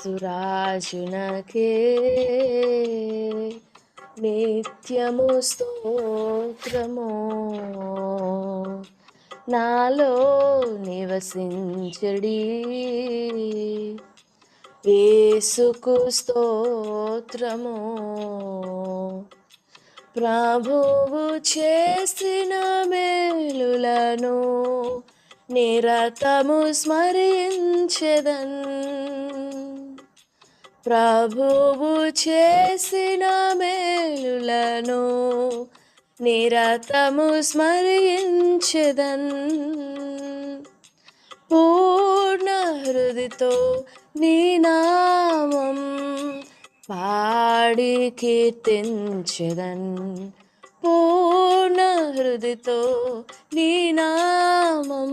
యేసురాజునకే నిత్యము స్తోత్రము. నాలో నివసించడి యేసుకు స్తోత్రము. ప్రభువు చేసిన మేలులను నిరతము స్మరించెదన్. ప్రభువు చేసిన మేలులను నిరతము స్మరించెదన్. పూర్ణ హృదయతో నీ నామం పాడి కీర్తించెదన్. పూర్ణ హృదయతో నీ నామం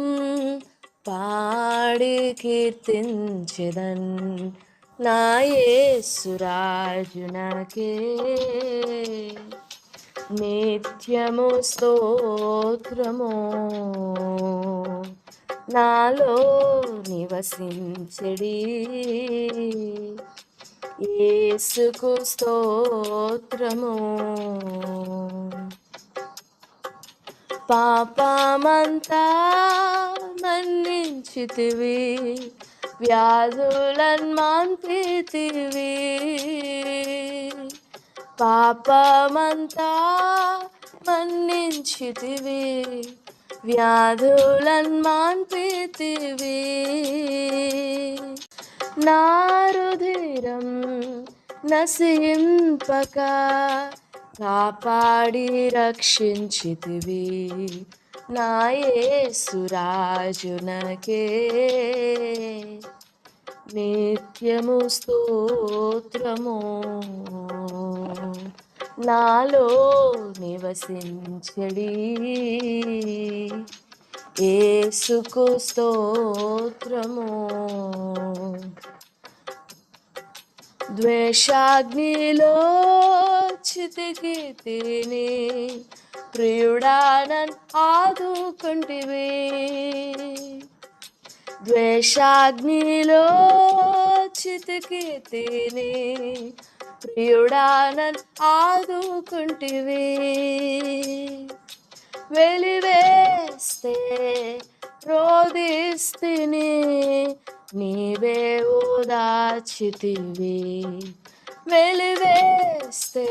పాడి కీర్తించెదన్. నా యేసురాజునకే నిత్యము స్తోత్రము. నాలో నివసించడి యేసుకు స్తోత్రము. పాపమంతా మన్నించితివి, వ్యాధులన్ మాన్పితివి. పాపమంతా మన్నించితివి, వ్యాధులన్ మాన్పితివి. నా రుధిరం నశింపక కాపాడి రక్షించితివి. నా యేసురాజునకే నిత్యము స్తోత్రము. నాలో నివసించడి యేసుకు స్తోత్రము. ద్వేషాగ్నిలో చితికి తిని ప్రియుడా నన్ను ఆదుకుంటివి. ద్వేషాగ్నిలో చితికి తిని ప్రియుడా నన్ను ఆదుకుంటివి. వెలివేస్తే రోదిస్తిని, నీవే ఓదార్చితివి. వెలివేస్తే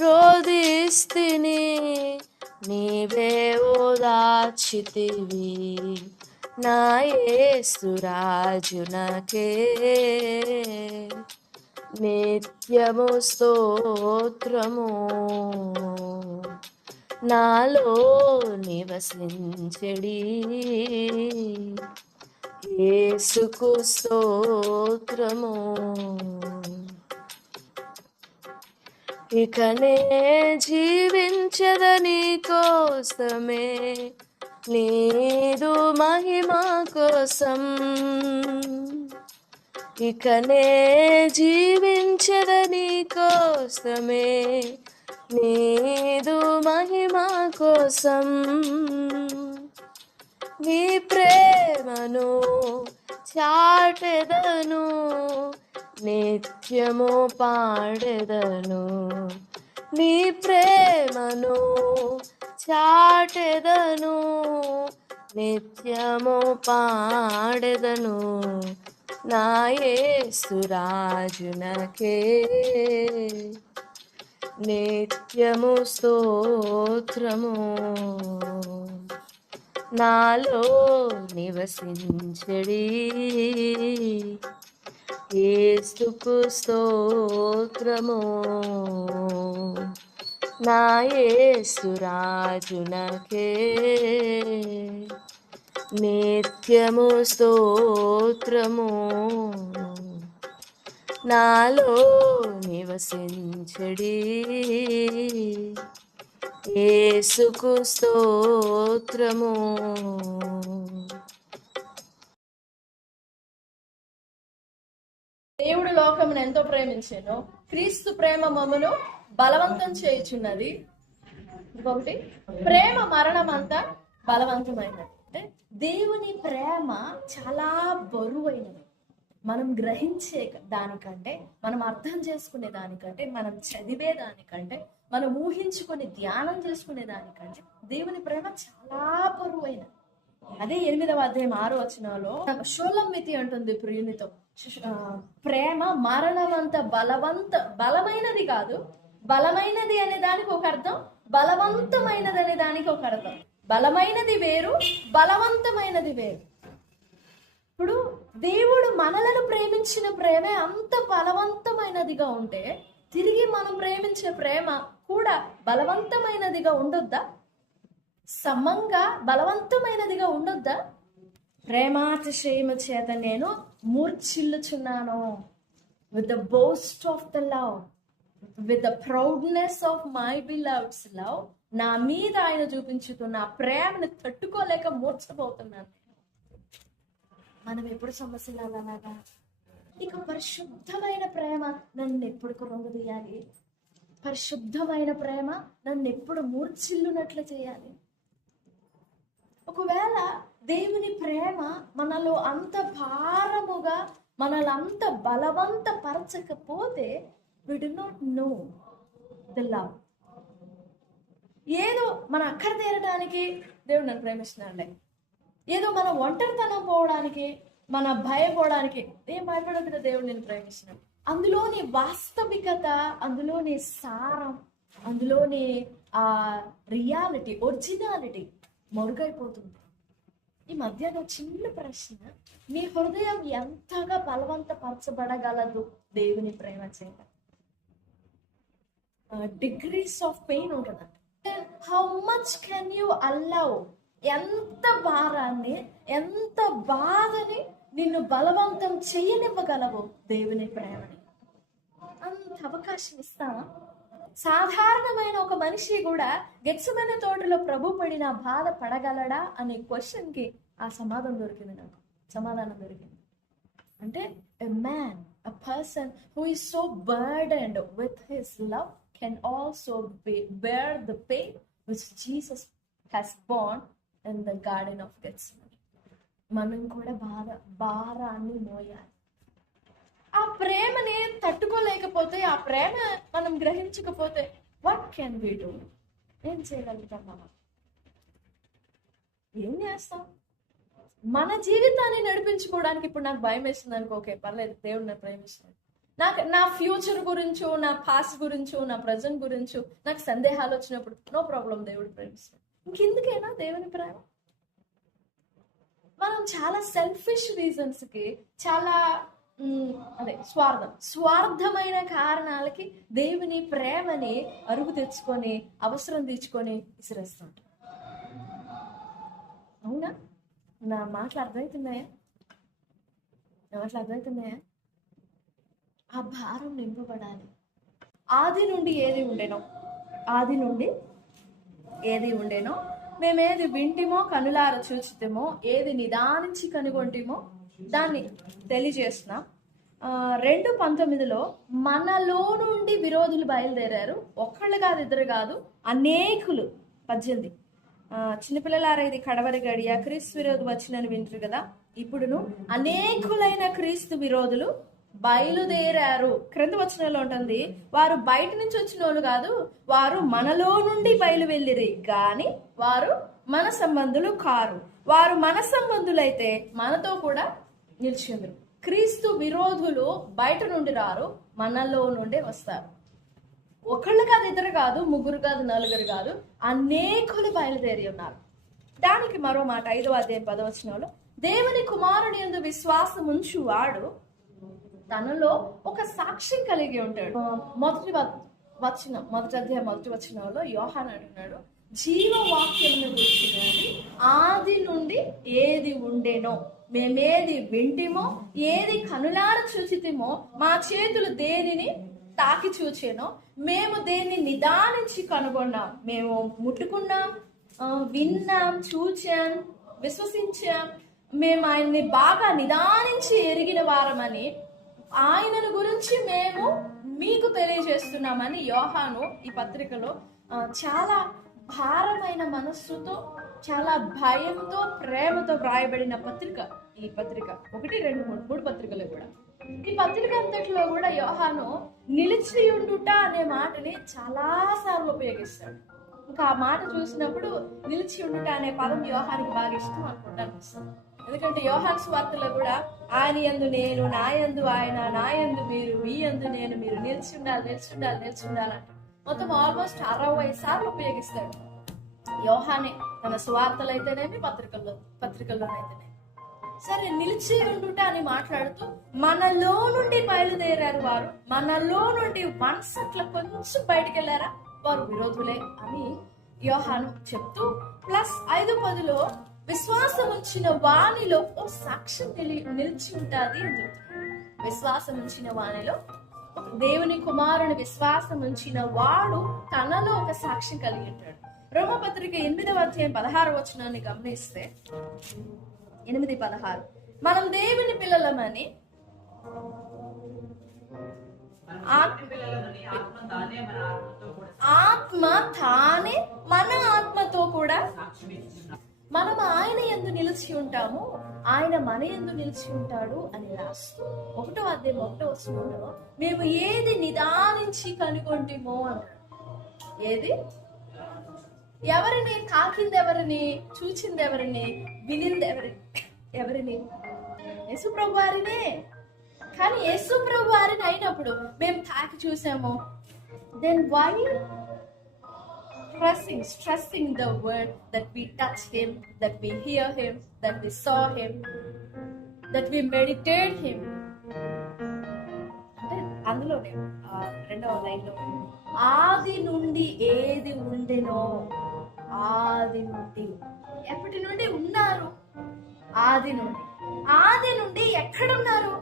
రోదిస్తిని, నీవే ఓదార్చితివి. నా యేసురాజునకే నిత్యము స్తోత్రము. నాలో నివసించడి యేసుకు స్తోత్రము. ఇకనే జీవించదని కోసమే, నీదు మహిమ కోసం. ఇకనే జీవించదని కోసమే, నీదు మహిమ కోసం. నీ ప్రేమను చాటెదను, నిత్యము పాడెదను. నీ ప్రేమను చాటెదను, నిత్యము పాడెదను. నా యేసురాజునకే నిత్యము స్తోత్రము. నాలో నివసించడి యేసుకు స్తోత్రము. నా యేసురాజునకే నిత్యము స్తోత్రము. నాలో నివసించడి యేసుకు స్తోత్రము. దేవుడు లోకమును ఎంతో ప్రేమించెను, క్రీస్తు ప్రేమ మమ్మును బలవంతం చేయుచున్నది. ఇంకొకటి, ప్రేమ మరణం అంతా బలవంతమైనది. దేవుని ప్రేమ చాలా బరువైనది. మనం గ్రహించే దానికంటే, మనం అర్థం చేసుకునే దానికంటే, మనం చదివే దానికంటే, మనం ఊహించుకొని ధ్యానం చేసుకునే దానికంటే దేవుని ప్రేమ చాలా బరువైనది. అదే 8వ అధ్యాయం 6వ వచనంలో షోలమ్మితి అంటుంది ప్రియునితో, ప్రేమ మరణమంత బలమైనది కాదు, బలమైనది అనే దానికి ఒక అర్థం, బలవంతమైనది అనే దానికి ఒక అర్థం. బలమైనది వేరు, బలవంతమైనది వేరు. ఇప్పుడు దేవుడు మనలను ప్రేమించిన ప్రేమే అంత బలవంతమైనదిగా ఉంటే, తిరిగి మనం ప్రేమించే ప్రేమ కూడా బలవంతమైనదిగా ఉండొద్దా? సమంగా బలవంతమైనదిగా ఉండొద్దా? ప్రేమాతిశయము చేత నేను మూర్ఛిల్లుచున్నాను, with the boast of the love, with the proudness of my beloved's love. నా మీద ఆయన చూపించుతున్న ప్రేమను తట్టుకోలేక మూర్ఛపోతున్నాను. మనం ఎప్పుడు సమస్యలు అలాగా? ఇక పరిశుద్ధమైన ప్రేమ నన్ను ఎప్పుడు కృంగదీయాలి? పరిశుద్ధమైన ప్రేమ నన్ను ఎప్పుడు మూర్ఛిల్లునట్లు చేయాలి? ఒకవేళ దేవుని ప్రేమ మనలో అంత భారముగా, మనల్ని అంత బలవంతపరచకపోతే, we do not know the love. ఏదో మన అక్కర తీరడానికి దేవుడు నన్ను ప్రేమిస్తున్నాడులే, ఏదో మన ఒంటరితనం పోవడానికి, మన భయపోవడానికి, ఏం భయపడకుండా దేవుడు నేను ప్రేమిస్తున్నాడు. అందులోని వాస్తవికత, అందులోని సారం, అందులోని రియాలిటీ, ఒరిజినాలిటీ మరుగైపోతుంది. ఈ మధ్య చిన్న ప్రశ్న, మీ హృదయం ఎంతగా బలవంతపరచబడగలదు దేవుని ప్రేమ చేత? డిగ్రీస్ ఆఫ్ పెయిన్ ఉంటుందంట. How much can you allow? ఎంత భారాన్ని, ఎంత బాధని నిన్ను బలవంతం చేయనివ్వగలవు దేవుని ప్రేమని? అంత అవకాశం ఇస్తావా? సాధారణమైన ఒక మనిషి కూడా గెత్సెమనే తోటలో ప్రభు పడిన బాధ పడగలడా అనే క్వశ్చన్ కి ఆ సమాధానం దొరికింది, నాకు సమాధానం దొరికింది. అంటే a man, a person who is so burdened with his love can also bear the pain which Jesus has borne in the garden of Gethsemane. మనం కూడా భారాన్ని మోయాలి. ఆ ప్రేమని తట్టుకోలేకపోతే, ఆ ప్రేమ మనం గ్రహించకపోతే, వాట్ కెన్ వి డూ? ఏం చేయగలుగుతాం? మనం ఏం చేస్తాం? మన జీవితాన్ని నడిపించుకోవడానికి ఇప్పుడు నాకు భయం వేస్తుంది అనుకో, ఓకే పర్లేదు, దేవుడు నన్ను ప్రేమిస్తున్నాడు. నా ఫ్యూచర్ గురించో, నా పాస్ట్ గురించో, నా ప్రజెంట్ గురించో నాకు సందేహాలు వచ్చినప్పుడు, నో ప్రాబ్లం, దేవుడు ప్రేమిస్తున్నాడు. ఇంకెందుకైనా దేవుని ప్రేమ? మనం చాలా సెల్ఫిష్ రీజన్స్ కి, చాలా స్వార్థమైన కారణాలకి దేవుని ప్రేమని అరుగు తెచ్చుకొని, అవసరం తీర్చుకొని విసిరేస్తుంటాం. అవునా? నా మాటలు అర్థమవుతున్నాయా? ఆ భారం నింపబడాలి. ఆది నుండి ఏది ఉండేనో మేమేది వింటిమో, కనులార చూచితేమో, ఏది నిదానించి కనుగొంటిమో దాన్ని తెలియజేస్తున్నాం. 2:19 మనలో నుండి విరోధులు బయలుదేరారు, ఒకళ్ళు కాదు, ఇద్దరు కాదు, అనేకులు. 18 చిన్నపిల్లలారా, ఇది కడవరి గడియ, క్రీస్తు విరోధి వచ్చినని వింటారు కదా, ఇప్పుడును అనేకులైన క్రీస్తు విరోధులు బయలుదేరారు. క్రింద వచనంలో ఉంటుంది, వారు బయట నుంచి వచ్చిన వాళ్ళు కాదు, వారు మనలో నుండి బయలు వెళ్ళిరి గాని వారు మన సంబంధులు కారు. వారు మన సంబంధులైతే మనతో కూడా నిలిచిందరు. క్రీస్తు విరోధులు బయట నుండి రారు, మనలో నుండే వస్తారు. ఒకళ్ళు కాదు, ఇద్దరు కాదు, ముగ్గురు కాదు, నలుగురు కాదు, అనేకులు బయలుదేరి ఉన్నారు. దానికి మరో మాట 5వ అధ్యాయం 10వ వచనంలో, దేవుని కుమారుని యందు విశ్వాసం ఉంచువాడు తనలో ఒక సాక్ష్యం కలిగి ఉంటాడు. మొదటి అధ్యాయం 1వ వచనంలో యోహాను అంటున్నాడు, జీవవాక్యమును గురించి ఆది నుండి ఏది ఉండేనో, మేమేది వింటిమో, ఏది కనులార చూచితిమో, మా చేతులు దేనిని తాకి చూచేనో, మేము దేన్ని నిదానించి కనుగొన్నాం, మేము ముట్టుకున్నాం, విన్నాం, చూచాం, విశ్వసించాం, మేము ఆయన్ని బాగా నిదానించి ఎరిగిన వారమని, ఆయనను గురించి మేము మీకు తెలియజేస్తున్నామని యోహాను ఈ పత్రికలో చాలా భారమైన మనస్సుతో చాలా భయంతో ప్రేమతో వ్రాయబడిన పత్రిక ఈ పత్రిక. 1, 2, 3 పత్రికలు కూడా. ఈ పత్రిక అంతట్లో కూడా యోహాను నిలిచి ఉండుట అనే మాటని చాలా సార్లు ఉపయోగిస్తాడు. ఇంకా ఆ మాట చూసినప్పుడు నిలిచి ఉండుట అనే పదం యోహానికి బాగా ఇష్టం అనుకుంటాను. ఎందుకంటే యోహాను సువార్తలో కూడా ఆయన యందు నేను, నా యందు ఆయన, నా యందు మీరు, మీ యందు నేను, మీరు నిలిచి ఉండాలి, నిలిచి ఉండాలి, నిలిచి ఉండాలంటే మొత్తం ఆల్మోస్ట్ 60 సార్లు ఉపయోగిస్తాడు యోహానే, తన సువార్తలు అయితేనేమి పత్రికల్లోనైతేనే. సరే, నిలిచి ఉండుట అని మాట్లాడుతూ మనలో నుండి బయలుదేరారు వారు, మనలో నుండి వన్స్ అట్లా కొంచెం బయటికి వెళ్ళారా వారు విరోధులే అని యోహాను చెప్తూ, ప్లస్ 5:10 విశ్వాసం ఉంచిన వానిలో ఓ సాక్ష్యం నిలిచి ఉంటుంది అని చెప్తారు. విశ్వాసం ఉంచిన వానిలో, దేవుని కుమారుని విశ్వాసం ఉంచిన వాడు తనలో ఒక సాక్ష్యం కలిగి ఉంటాడు. రోమపత్రిక 8వ అధ్యాయం 16వ వచనాన్ని గమనిస్తే 8:16 మనం దేవుని పిల్లలమని ఆత్మ తానే మన ఆత్మతో కూడా మనం ఆయన యందు నిలిచి ఉంటాము, ఆయన మన యందు నిలిచి ఉంటాడు అని రాస్తూ 1వ అధ్యాయం 1వ వచనంలో మేము ఏది నిదానించి కనుగొంటిమో అన్నాడు. ఏది? ఎవరిని? తాకింది ఎవరిని? చూచింది ఎవరిని? వినింది ఎవరిని? యేసుప్రభు వారినే. కానీ యేసుప్రభు వారిని అయినప్పుడు మేము తాకి చూసాము. Then why stressing the word that we touch him, that we hear him, that we saw him, that we meditate him? అంటే అందులోనే 2వ లైన్లో ఆది నుండి ఏది ఉండెనో, ఆది నుండి, ఎప్పటి నుండి ఉన్నారు? ఆది నుండి ఎక్కడున్నారు?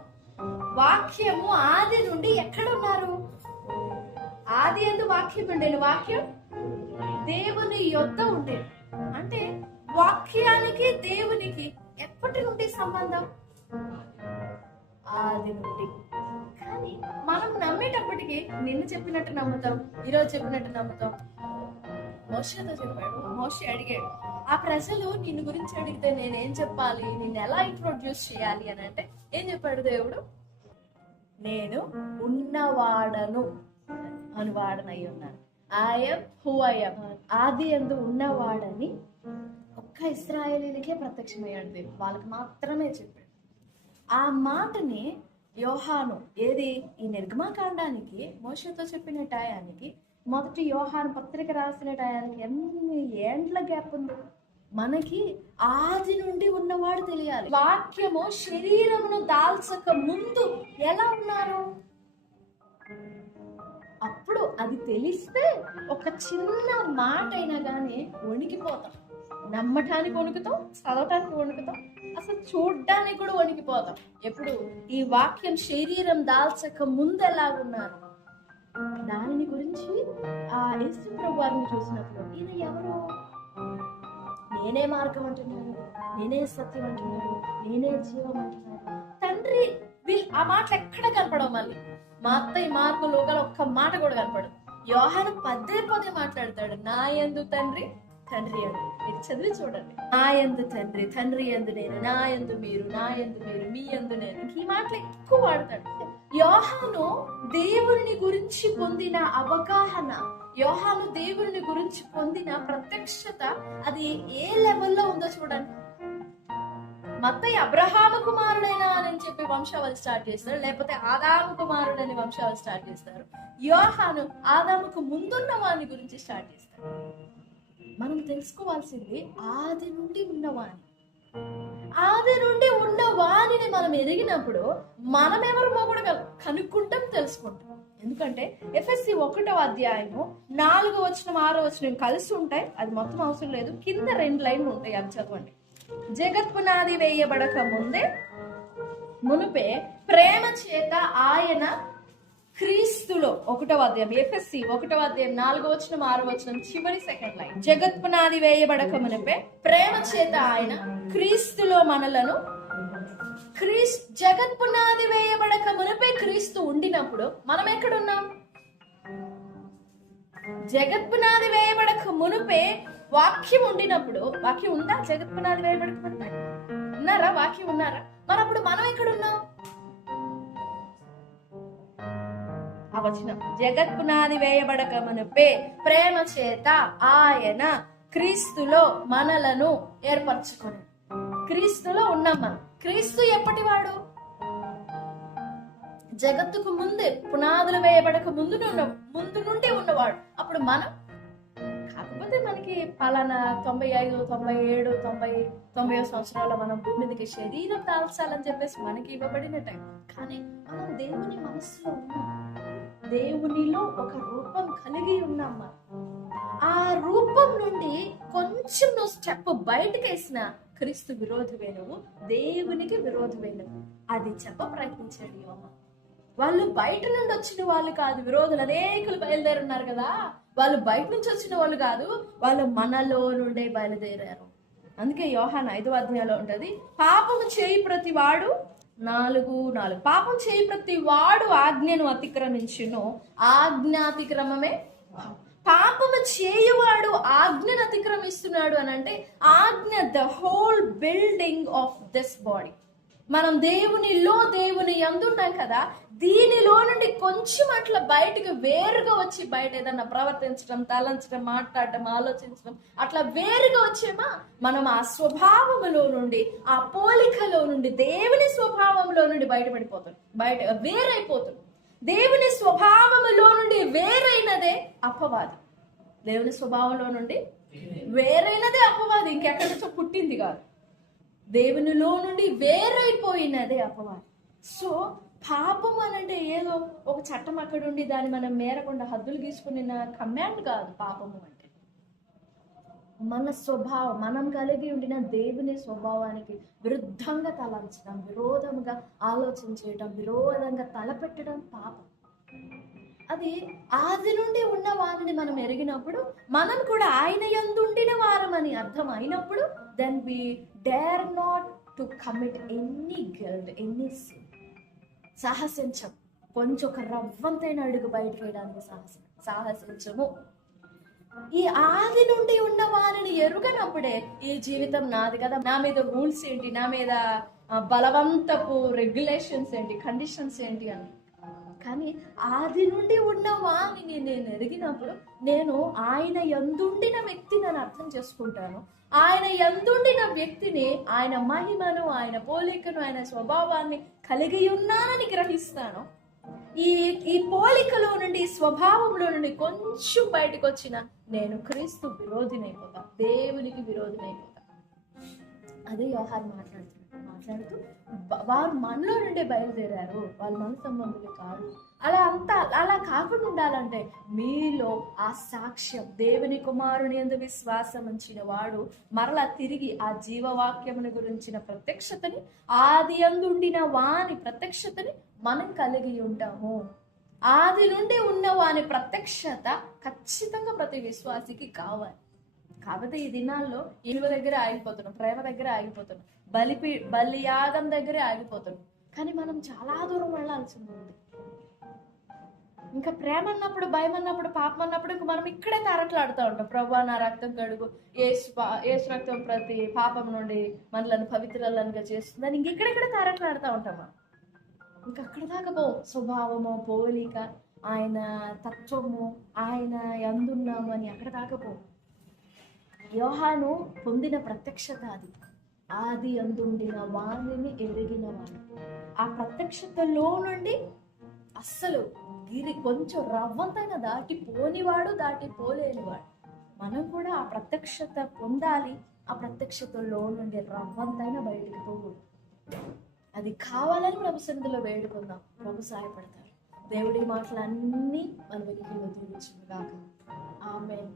వాక్యము ఆది నుండి ఎక్కడున్నారు? ఆది యందు వాక్యం ఉండేను, వాక్యం దేవుని యొద్ద ఉండేది. అంటే వాక్యానికి దేవునికి ఎప్పటి నుండి సంబంధం? ఆది నుండి. కానీ మనం నమ్మేటప్పటికి నిన్ను చెప్పినట్టు నమ్ముతాం, ఈరోజు చెప్పినట్టు నమ్ముతాం. మోషేతో చెప్పాడు, మోషే అడిగాడు, ఆ ప్రజలు నిన్ను గురించి అడిగితే నేనేం చెప్పాలి, నిన్ను ఎలా ఇంట్రొడ్యూస్ చేయాలి అని అంటే ఏం చెప్పాడు దేవుడు? నేను ఉన్నవాడను అని వాడనై ఉన్నాను. I'm who I'm. ఆది యందు ఉన్నవాడని ఒక్క ఇశ్రాయేలీలకే ప్రత్యక్షమయ్యాడు దేవుడు, వాళ్ళకి మాత్రమే చెప్పాడు. ఆ మాటని యోహాను ఏది ఈ నిర్గమకాండానికి మోషేతో చెప్పిన టయానికి, మొదటి యోహాను పత్రిక రాసిన టయానికి ఎన్ని ఏండ్ల గ్యాప్ ఉంది? మనకి ఆది నుండి ఉన్నవాడు తెలియాలి. వాక్యము శరీరమును దాల్చక ముందు ఎలా ఉన్నారు? అప్పుడు అది తెలిస్తే ఒక చిన్న మాట అయినా కానీ వణికిపోతాం. నమ్మటానికి వణుకుతాం, చదవటానికి వణుకుతాం, అసలు చూడ్డానికి కూడా వణికిపోతాం. ఎప్పుడు ఈ వాక్యం శరీరం దాల్చక ముందు ఎలాగున్నారు దానిని గురించి ఆ యేసు ప్రభు వారిని చూసినప్పుడు ఈయన ఎవరు? నేనే మార్గం అంటున్నాను, నేనే సత్యం అంటున్నాను, నేనే జీవం అంటున్నాను. తండ్రి ఆ మాటలు ఎక్కడ కనపడవు. మళ్ళీ మా అత్తయ్య మార్కు లోకల్ ఒక్క మాట కూడా కనపడదు. యోహాను పదే మాట్లాడతాడు, నా యందు తండ్రి, తండ్రి యందు. మీరు చదివి చూడండి, నా యందు తండ్రి, తండ్రి యందు నేను, నా యందు మీరు, నా యందు మీరు, మీ యందు నేను. ఈ మాటలు ఎక్కువ వాడతాడు. యోహాను దేవుని గురించి పొందిన అవగాహన, యోహాను దేవుని గురించి పొందిన ప్రత్యక్షత అది ఏ లెవెల్లో ఉందో చూడండి. మత్తయి అబ్రహాము కుమారుడైనా అని చెప్పి వంశావళి స్టార్ట్ చేస్తారు, లేకపోతే ఆదాము కుమారుడని వంశావళి స్టార్ట్ చేస్తారు. యోహాను ఆదాముకు ముందున్న వాని గురించి స్టార్ట్ చేస్తారు. మనం తెలుసుకోవాల్సింది ఆది నుండి ఉన్నవాణి. ఆది నుండి ఉన్న వాణిని మనం ఎరిగినప్పుడు మనం ఎవరమో కూడా కనుక్కుంటాం, తెలుసుకుంటాం. ఎందుకంటే ఎఫెస్సి 1వ అధ్యాయము 4వ వచనం 6వ వచనం కలిసి ఉంటాయి. అది మొత్తం అవసరం లేదు, కింద 2 లైన్లు ఉంటాయి, అవి చదవండి. జగత్పునాది వేయబడక మునుపే ప్రేమ చేత ఆయన క్రీస్తులో, 1వ అధ్యాయం ఎఫెస్సి 1వ అధ్యాయం 4వ వచనం 6వ వచనం చివరి 2nd లైన్. జగత్పునాది వేయబడక మునుపే ప్రేమ చేత ఆయన క్రీస్తులో మనలను, జగత్పునాది వేయబడక మునుపే క్రీస్తు ఉండినప్పుడు మనం ఎక్కడున్నాం? జగత్పునాది వేయబడక మునుపే వాక్యం ఉండినప్పుడు, వాక్యం ఉందా? జగత్ పునాది వేయబడక ముందే ఉన్నారా? వాక్యం ఉన్నారా? మరి అప్పుడు మనం ఎక్కడ ఉన్నాం? ఆ వచనం, జగత్ పునాది వేయబడక మునుపే ప్రేమ చేత ఆయన క్రీస్తులో మనలను ఏర్పరచుకొని. క్రీస్తులో ఉన్నాం మనం. క్రీస్తు ఎప్పటివాడు? జగత్తుకు ముందే, పునాదులు వేయబడక ముందు నుండి ఉన్నవాడు. అప్పుడు మనం కాకపోతే మనకి పలానా 95, 97, 90 సంవత్సరాల మనం భూమి మీదకి శరీరం దాల్చాలని చెప్పేసి మనకి ఇవ్వబడిన టైం. కానీ మనం దేవుని మనసులో ఉన్నాం, దేవునిలో ఒక రూపం కలిగి ఉన్నాం మనం. ఆ రూపం నుండి కొంచెం నువ్వు స్టెప్ బయటకు వేసిన క్రీస్తు విరోధమే, నువ్వు దేవునికి విరోధమే. అది చెప్ప ప్రయత్నించాడు యోహా. వాళ్ళు బయట నుండి వచ్చిన వాళ్ళు కాదు, విరోధులు అనేకులు బయలుదేరున్నారు కదా, వాళ్ళు బయట నుంచి వచ్చిన వాళ్ళు కాదు, వాళ్ళు మనలో నుండే బయలుదేరారు. అందుకే యోహాను 5వ అధ్యాయంలో ఉంటది, పాపము చేయి ప్రతి వాడు 4:4 పాపం చేయి ప్రతి వాడు ఆజ్ఞను అతిక్రమించును, ఆజ్ఞాతిక్రమమే పాపము చేయువాడు ఆజ్ఞను అతిక్రమిస్తున్నాడు అని అంటే, ఆజ్ఞ the whole building of this body. మనం దేవునిలో, దేవుని యందున్నాం కదా, దీనిలో నుండి కొంచెం అట్లా బయటకు వేరుగా వచ్చి బయట ఏదన్నా ప్రవర్తించడం, తలంచడం, మాట్లాడటం, ఆలోచించడం, అట్లా వేరుగా వచ్చేమా మనం ఆ స్వభావములో నుండి, ఆ పోలికలో నుండి, దేవుని స్వభావంలో నుండి బయటపడిపోతాం, బయట వేరైపోతాం. దేవుని స్వభావములో నుండి వేరైనదే అపవాది. దేవుని స్వభావంలో నుండి వేరైనదే అపవాది, ఇంకెక్కడి నుంచో పుట్టింది కాదు. దేవునిలో నుండి వేరైపోయినదే అపవాది. సో పాపం అనంటే ఏదో ఒక చట్టం అక్కడ ఉండి దాన్ని మనం మేరకుండా హద్దులు గీసుకున్న కమాండ్ కాదు. పాపము అంటే మన స్వభావం, మనం కలిగి ఉండిన దేవుని స్వభావానికి విరుద్ధంగా తలంచడం, విరోధంగా ఆలోచన చేయడం, విరోధంగా తలపెట్టడం పాపం. అది ఆది నుండి ఉన్న వారిని మనం ఎరిగినప్పుడు, మనం కూడా ఆయన యందుండిన వారమని అర్థం అయినప్పుడు, then we dare not to commit any guilt, any sin. సాహసించం, కొంచెం ఒక రవ్వంతైన అడుగు బయటకు వేయడానికి సాహసించము. ఈ ఆది నుండి ఉన్న వారిని ఎరుగనప్పుడే ఈ జీవితం నాది కదా, నా మీద రూల్స్ ఏంటి, నా మీద బలవంతపు రెగ్యులేషన్స్ ఏంటి, కండిషన్స్ ఏంటి అని. కానీ ఆది నుండి ఉన్న వారిని నేను ఎరిగినప్పుడు, నేను ఆయన యందుండిన వ్యక్తిని అని అర్థం చేసుకుంటాను. ఆయన యందుండిన వ్యక్తిని, ఆయన మహిమను, ఆయన పోలికను, ఆయన స్వభావాన్ని కలిగి ఉన్నానని గ్రహిస్తాను. ఈ పోలికలో నుండి, ఈ స్వభావంలో నుండి కొంచెం బయటకు వచ్చిన నేను క్రీస్తు విరోధినైపోతా, దేవునికి విరోధినైపోతా. అదే యోహాను మాట్లాడుతూ వారు మనలో నుండే బయలుదేరారు, వాళ్ళు మన సంబంధులు కాదు. అలా కాకుండా ఉండాలంటే మీలో ఆ సాక్ష్యం, దేవుని కుమారుని యందు విశ్వాసం ఉంచిన వాడు మరలా తిరిగి ఆ జీవవాక్యముని గురించిన ప్రత్యక్షతని, ఆది యందుండిన వాని ప్రత్యక్షతని మనం కలిగి ఉంటాము. ఆది నుండి ఉన్న వాని ప్రత్యక్షత ఖచ్చితంగా ప్రతి విశ్వాసికి కావాలి. కాకపోతే ఈ దినాల్లో ఇలువ దగ్గర ఆగిపోతున్నాం, ప్రేమ దగ్గర ఆగిపోతున్నాం, బలియాగం దగ్గరే ఆగిపోతున్నాం. కానీ మనం చాలా దూరం వెళ్ళాల్సి ఉంది. ఇంకా ప్రేమ అన్నప్పుడు, భయం అన్నప్పుడు, పాపం అన్నప్పుడు ఇంకా మనం ఇక్కడే తారట్లాడుతూ ఉంటాం. ప్రభువా నా రక్తం కడుగు, యేసు రక్తం ప్రతి పాపం నుండి మనలను పవిత్రులుగా చేస్తుందని ఇంకెక్కడెక్కడ తారట్లాడుతూ ఉంటాం. ఇంకా అక్కడ దాకా పో, స్వభావము, పోలిక, ఆయన తత్వము, ఆయన యందున్నాము అని అక్కడ దాకా పో. యోహాను పొందిన ప్రత్యక్షత అది, ఆది అందుండిన వారిని ఎరిగినవాడు. ఆ ప్రత్యక్షతలో నుండి అస్సలు కొంచెం రవ్వంతైనా దాటిపోనివాడు, దాటిపోలేనివాడు. మనం కూడా ఆ ప్రత్యక్షత పొందాలి. ఆ ప్రత్యక్షతలో నుండి రవ్వంతైనా బయటికి పోకూడదు. అది కావాలని ప్రభు సన్నిధిలో వేడుకుందాం. ప్రభు సహాయపడతారు. దేవుడి మాటలన్నీ మన వెలిగిలో దీవించును గాక. ఆమేన్.